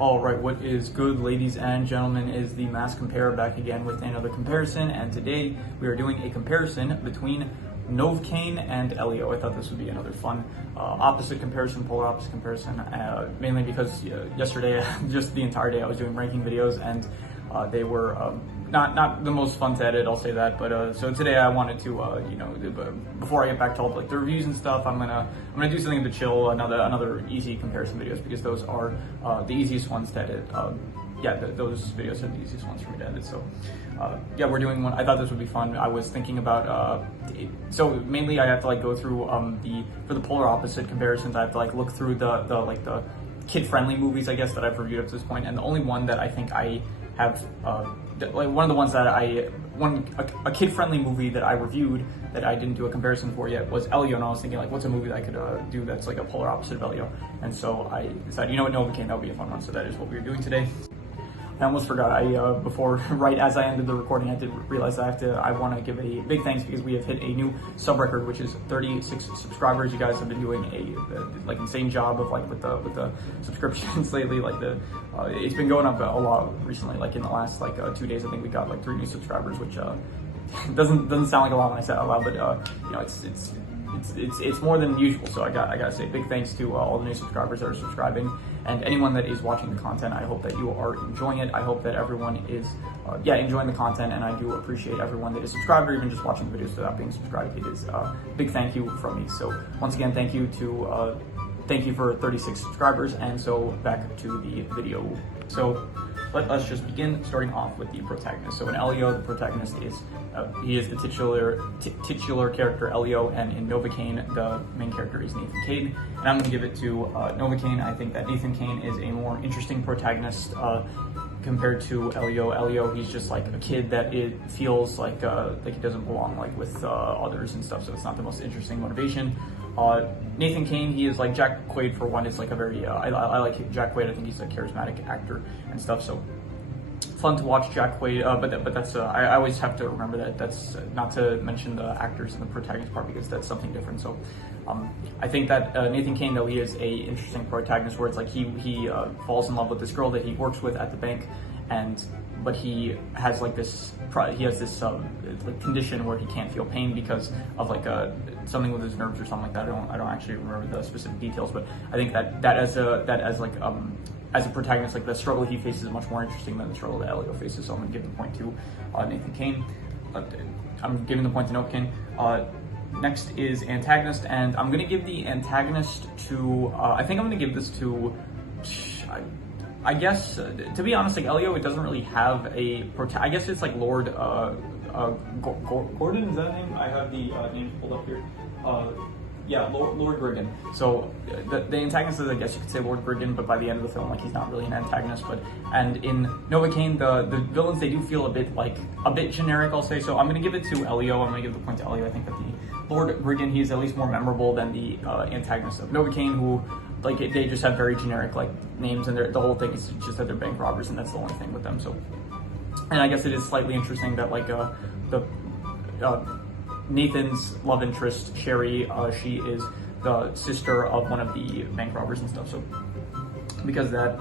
Alright, what is good, ladies and gentlemen, is the Mass Compare back again with another comparison, and today we are doing a comparison between Novocaine and Elio. I thought this would be another fun opposite comparison, polar opposite comparison, mainly because yesterday, just the entire day, I was doing ranking videos, and they were not the most fun to edit, I'll say that, but so today I wanted to, before I get back to all like the reviews and stuff, I'm gonna do something to chill, another easy comparison videos, because those are the easiest ones to edit. Those videos are the easiest ones for me to edit, so yeah, we're doing one. I thought this would be fun. I was thinking about, so mainly I have to like go through for the polar opposite comparisons, I have to like look through the kid-friendly movies, I guess, that I've reviewed up to this point, and the only one that I think I have, like one of the ones that a kid-friendly movie that I reviewed that I didn't do a comparison for yet was Elio, and I was thinking like, what's a movie that I could do that's like a polar opposite of Elio, and so I decided, you know what, Novocaine, that would be a fun one, so that is what we're doing today. I almost forgot, before, right as I ended the recording, I did realize that I want to give a big thanks, because we have hit a new sub record, which is 36 subscribers. You guys have been doing a like insane job of like with the subscriptions lately. Like it's been going up a lot recently. Like in the last 2 days, I think we got like 3 new subscribers, which doesn't sound like a lot when I say it out loud, but you know, it's more than usual. So I gotta say big thanks to all the new subscribers that are subscribing, and anyone that is watching the content. I hope that you are enjoying it. I hope that everyone is enjoying the content, and I do appreciate everyone that is subscribed or even just watching the videos without being subscribed. It is a big thank you from me. So once again, thank you for 36 subscribers, and so back to the video. So let us just begin, starting off with the protagonist. So in Elio, the protagonist is he is the titular character Elio, and in Novocaine, the main character is Nathan Cain. And I'm going to give it to Novocaine. I think that Nathan Cain is a more interesting protagonist compared to Elio. Elio, he's just like a kid that it feels like he doesn't belong like with others and stuff. So it's not the most interesting motivation. Nathan Cain, he is like Jack Quaid for one. It's like a very I like Jack Quaid. I think he's a charismatic actor and stuff. So fun to watch Jack Quaid. But that's I always have to remember that that's not to mention the actors in the protagonist part, because that's something different. So I think that Nathan Cain, though, he is a interesting protagonist, where it's like he falls in love with this girl that he works with at the bank, but he has like this like condition where he can't feel pain because of like something with his nerves or something like that. I don't actually remember the specific details, but I think that as a protagonist, like the struggle he faces is much more interesting than the struggle that Elio faces. So I'm gonna give the point to Nathan Cain. I'm giving the point to Novocaine. Next is antagonist, and I'm gonna give the antagonist to I think I'm gonna give this to I guess, to be honest, like Elio, it doesn't really have a I guess it's like Lord Gordon, is that his name? I have the names pulled up here. Yeah, Lord Griggan. So the antagonist is, I guess you could say, Lord Griggan, but by the end of the film, like, he's not really an antagonist. And in Novocaine, the villains, they do feel a bit generic, I'll say. So I'm gonna give it to Elio. I'm gonna give the point to Elio. I think that the Lord Griggan, he is at least more memorable than the antagonist of Novocaine, who, like, they just have very generic like names, and the whole thing is just that they're bank robbers, and that's the only thing with them. So, and I guess it is slightly interesting that like Nathan's love interest, Sherry, she is the sister of one of the bank robbers and stuff. So because that,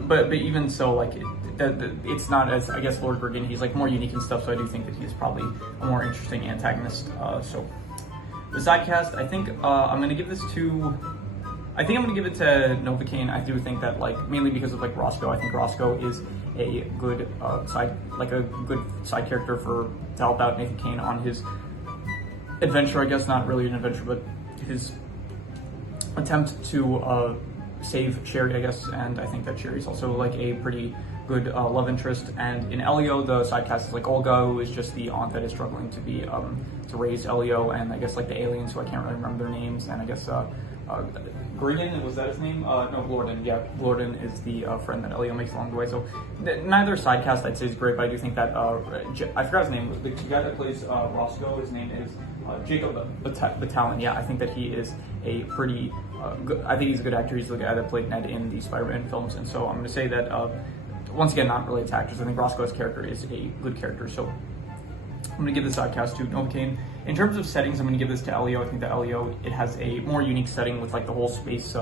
but even so, like it's not as, I guess, Lord Griggan, he's like more unique and stuff. So I do think that he's probably a more interesting antagonist. So the side cast, I think I'm gonna give this to. I think I'm gonna give it to Novocaine. I do think that, like, mainly because of like Roscoe. I think Roscoe is a good side character to help out Nathan Cain on his adventure. I guess not really an adventure, but his attempt to save Sherry, I guess. And I think that Sherry's also like a pretty good love interest. And in Elio, the side cast is like Olga, who is just the aunt that is struggling to raise Elio, and I guess like the aliens, who I can't really remember their names, and I guess Gordon, was that his name? No, Glorden. Yeah, Glorden is the friend that Elio makes along the way. So neither side cast, I'd say, is great, but I do think that I forgot his name. The guy that plays Roscoe, his name is Jacob Batalon. Yeah, I think that he is a pretty good. I think he's a good actor. He's the guy that played Ned in the Spider-Man films, and so I'm going to say that once again, not related to actors. I think Roscoe's character is a good character. So I'm going to give the side cast to Novocaine. In terms of settings, I'm going to give this to Elio. I think that Elio, it has a more unique setting with like the whole space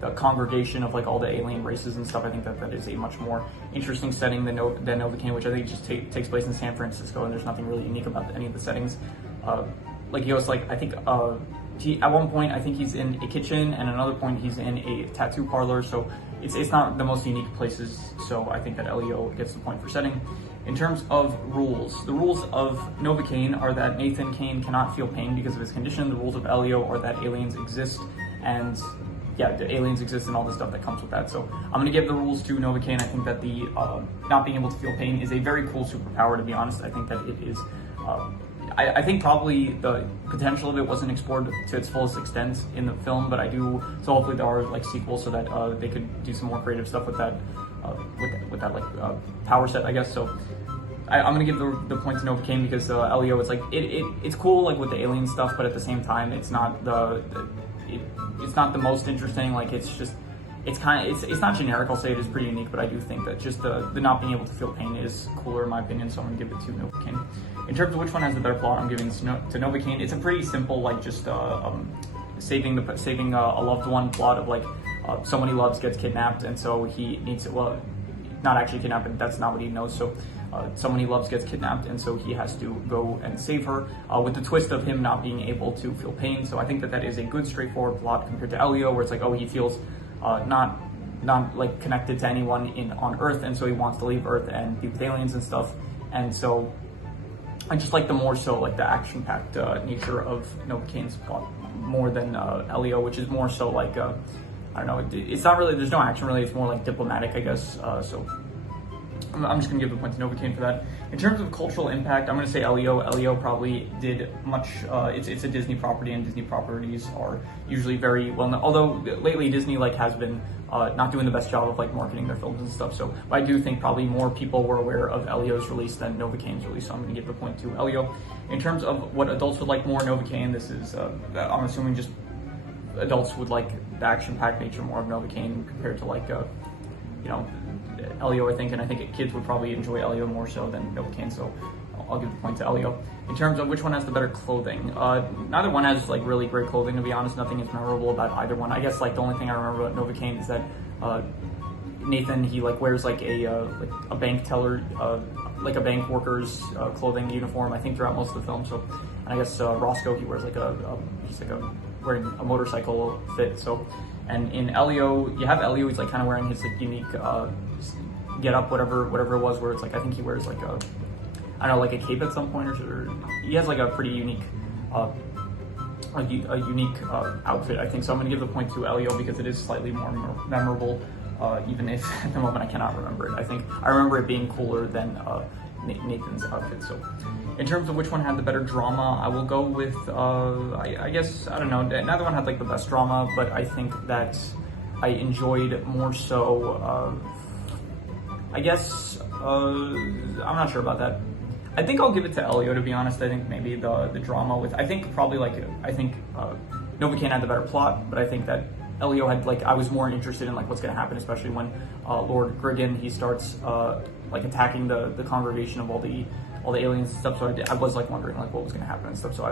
the congregation of like all the alien races and stuff. I think that is a much more interesting setting than Novocaine, which I think just takes place in San Francisco, and there's nothing really unique about any of the settings. Like he goes like, I think at one point I think he's in a kitchen, and another point he's in a tattoo parlor, so it's not the most unique places. So I think that Elio gets the point for setting. In terms of rules, the rules of Novocaine are that Nathan Kane cannot feel pain because of his condition. The rules of Elio are that aliens exist, and yeah, the aliens exist and all the stuff that comes with that. So I'm gonna give the rules to Novocaine. I think that the not being able to feel pain is a very cool superpower, to be honest. I think that it is, I think probably the potential of it wasn't explored to its fullest extent in the film, but so hopefully there are like sequels so that they could do some more creative stuff with that, with that like power set, I guess. So I'm gonna give the point to Novocaine because Elio, it's like it's cool like with the alien stuff, but at the same time it's not it's not the most interesting. Like it's not generic. I'll say it is pretty unique, but I do think that just the not being able to feel pain is cooler in my opinion. So I'm gonna give it to Novocaine. In terms of which one has the better plot, I'm giving this to Novocaine. It's a pretty simple like just saving a loved one plot of like someone he loves gets kidnapped, and so he needs to, well, not actually kidnapped, but that's not what he knows. So someone he loves gets kidnapped, and so he has to go and save her, with the twist of him not being able to feel pain. So I think that is a good straightforward plot compared to Elio, where it's like, oh, he feels not like connected to anyone on Earth, and so he wants to leave Earth and be with aliens and stuff. And so I just like the more so like the action-packed nature of Novocaine's plot more than Elio, which is more so like I don't know, it's not really, there's no action really, it's more like diplomatic, I guess. So I'm just gonna give the point to Novocaine for that. In terms of cultural impact, I'm gonna say Elio. Elio probably did much, it's a Disney property, and Disney properties are usually very well known, although lately Disney like has been not doing the best job of like marketing their films and stuff. So I do think probably more people were aware of Elio's release than Novocaine's release, so I'm gonna give the point to Elio. In terms of what adults would like more, Novocaine, this is, I'm assuming just adults would like the action-packed nature more of Novocaine compared to like, you know, Elio, I think, and I think kids would probably enjoy Elio more so than Novocaine, so I'll give the point to Elio. In terms of which one has the better clothing, neither one has like really great clothing, to be honest. Nothing is memorable about either one. I guess like the only thing I remember about Novocaine is that Nathan, he like wears like a bank teller, like a bank worker's clothing uniform, I think, throughout most of the film. So, and I guess Roscoe, he wears like he's like wearing a motorcycle fit. So, and in Elio, you have Elio, he's like kind of wearing his like unique get up, whatever it was, where it's like, I think he wears like I don't know, like a cape at some point, or he has like a pretty unique a unique outfit, I think. So I'm gonna give the point to Elio because it is slightly more memorable, even if at the moment I cannot remember it. I think I remember it being cooler than Nathan's outfit. So in terms of which one had the better drama, I will go with I guess, I don't know, neither one had like the best drama, but I think that I enjoyed more so I guess I'm not sure about that. I think I'll give it to Elio, to be honest. I think maybe the drama with, I think probably like, I think Novocaine had the better plot, but I think that Elio had like, I was more interested in like what's going to happen, especially when Lord Griggan, he starts like attacking the congregation of all the aliens and stuff. So I was like wondering like what was going to happen and stuff. So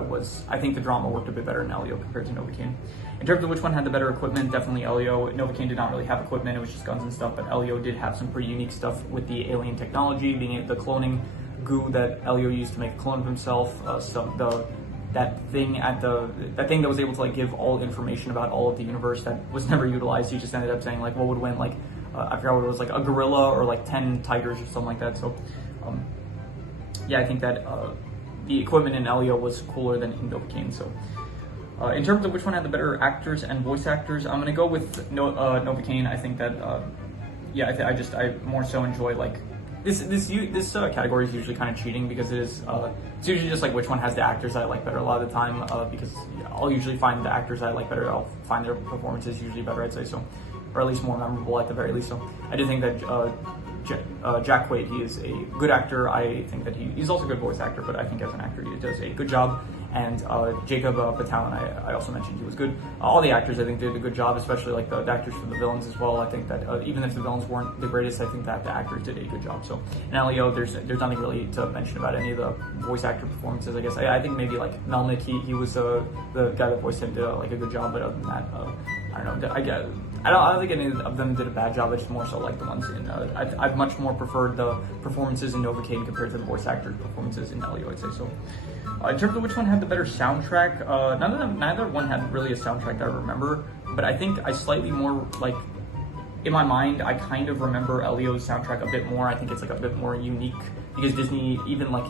I think the drama worked a bit better in Elio compared to Novocaine. In terms of which one had the better equipment, definitely Elio. Novocaine did not really have equipment, it was just guns and stuff, but Elio did have some pretty unique stuff with the alien technology, being the cloning goo that Elio used to make a clone of himself, that thing that was able to like give all information about all of the universe that was never utilized. He just ended up saying like what would win, like I forgot what it was, like a gorilla or like 10 tigers or something like that. So yeah, I think that the equipment in Elio was cooler than in Novocaine. So in terms of which one had the better actors and voice actors, I'm gonna go with Novocaine. I think that yeah, I more so enjoy like this category is usually kind of cheating because it's usually just like which one has the actors that I like better a lot of the time, because I'll usually find the actors that I like better, I'll find their performances usually better, I'd say, so, or at least more memorable at the very least. So I do think that Jack Quaid, he is a good actor. I think that he's also a good voice actor, but I think as an actor he does a good job. And Jacob Batalon, I also mentioned he was good. All the actors I think did a good job, especially like the actors for the villains as well. I think that even if the villains weren't the greatest, I think that the actors did a good job. So in Elio, there's nothing really to mention about any of the voice actor performances. I guess I think maybe like Melnick, he was the guy that voiced him, did like a good job, but other than that, I don't know. I don't think any of them did a bad job. I just more so like the ones in. I've much more preferred the performances in Novocaine compared to the voice actors' performances in Elio, I'd say so. In terms of which one had the better soundtrack, neither one had really a soundtrack that I remember. But I think I slightly more like, in my mind, I kind of remember Elio's soundtrack a bit more. I think it's like a bit more unique because Disney, even like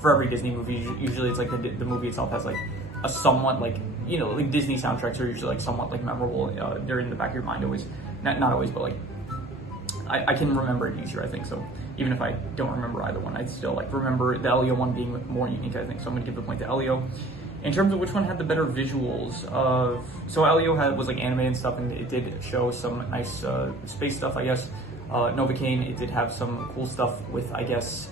for every Disney movie, usually it's like the movie itself has like a somewhat like, you know, like Disney soundtracks are usually like somewhat like memorable. They're in the back of your mind always, not always, but like I can remember it easier, I think. So even if I don't remember either one, I still like remember the Elio one being more unique, I think. So I'm gonna give the point to Elio. In terms of which one had the better visuals, so Elio was like anime and stuff, and it did show some nice space stuff, I guess. Novocaine, it did have some cool stuff with, I guess,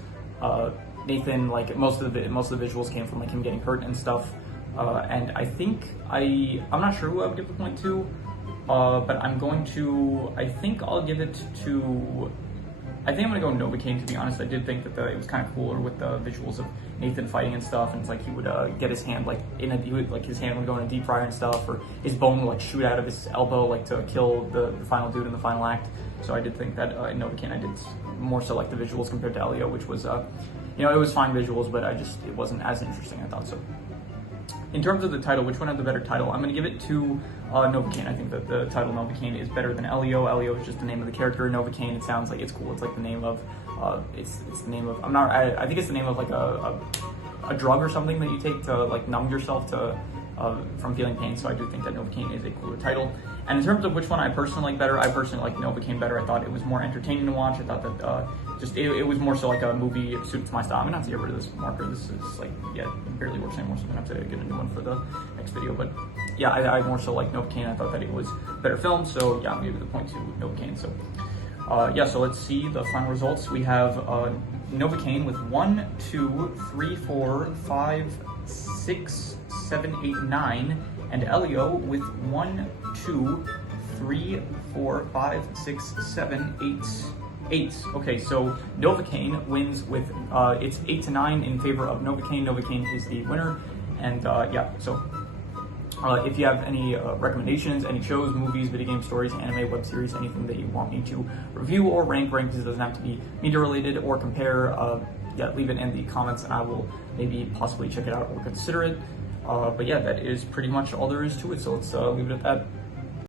Nathan. Like most of the visuals came from like him getting hurt and stuff. And I think I'm not sure who I would give the point to, but I think I'll give it to. I think I'm gonna go Novocaine, to be honest. I did think that it was kind of cooler with the visuals of Nathan fighting and stuff, and it's like he would get his hand like his hand would go in a deep fryer and stuff, or his bone would like shoot out of his elbow like to kill the final dude in the final act. So I did think that in Novocaine I did more so like the visuals compared to Elio, which was it was fine visuals, but it wasn't as interesting, I thought so. In terms of the title, which one had the better title? I'm going to give it to Novocaine. I think that the title Novocaine is better than Elio. Elio is just the name of the character. Novocaine, it sounds like it's cool. It's like the name of, it's the name of, I think it's the name of like a drug or something that you take to like numb yourself from feeling pain. So I do think that Novocaine is a cooler title. And in terms of which one I personally like better, I personally like Novocaine better. I thought it was more entertaining to watch. I thought that it was more so like a movie suited to my style. I'm gonna have to get rid of this marker. This is like, yeah, it barely works anymore, so I'm gonna have to get a new one for the next video. But yeah, I more so like Novocaine. I thought that it was better film, so yeah, I'm gonna give the point to Novocaine. So yeah, so let's see the final results. We have Novocaine with 1, 2, 3, 4, 5, 6, 7, 8, 9, and Elio with 1, 2, 3, 4, 5, 6, 7, 8. Okay, so Novocaine wins with it's 8-9 in favor of Novocaine. Novocaine is the winner, and yeah. So if you have any recommendations, any shows, movies, video game stories, anime, web series, anything that you want me to review or rank, because it doesn't have to be media related or compare, yeah, leave it in the comments, and I will maybe possibly check it out or consider it. But yeah, that is pretty much all there is to it. So let's leave it at that.